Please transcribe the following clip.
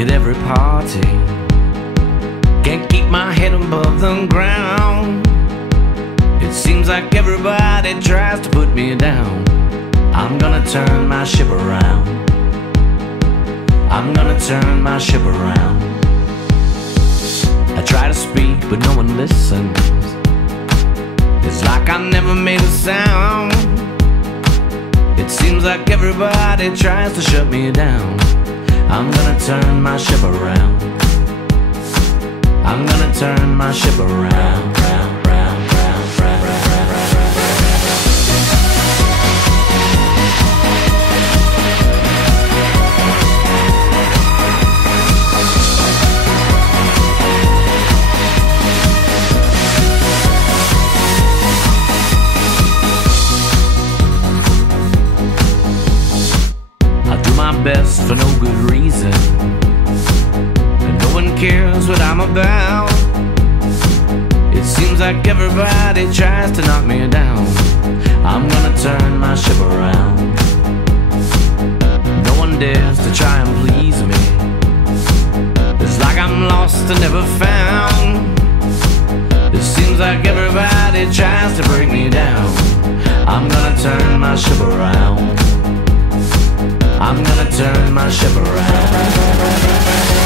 at every party. Can't keep my head above the ground. It seems like everybody tries to put me down. I'm gonna turn my ship around. I'm gonna turn my ship around. I try to speak, but no one listens. It's like I never made a sound. It seems like everybody tries to shut me down. I'm gonna turn my ship around. I'm gonna turn my ship around. Best for no good reason, and no one cares what I'm about. It seems like everybody tries to knock me down. I'm gonna turn my ship around. No one dares to try and please me. It's like I'm lost and never found. It seems like everybody tries to break me down. I'm gonna turn my ship around. I'm gonna turn my ship around.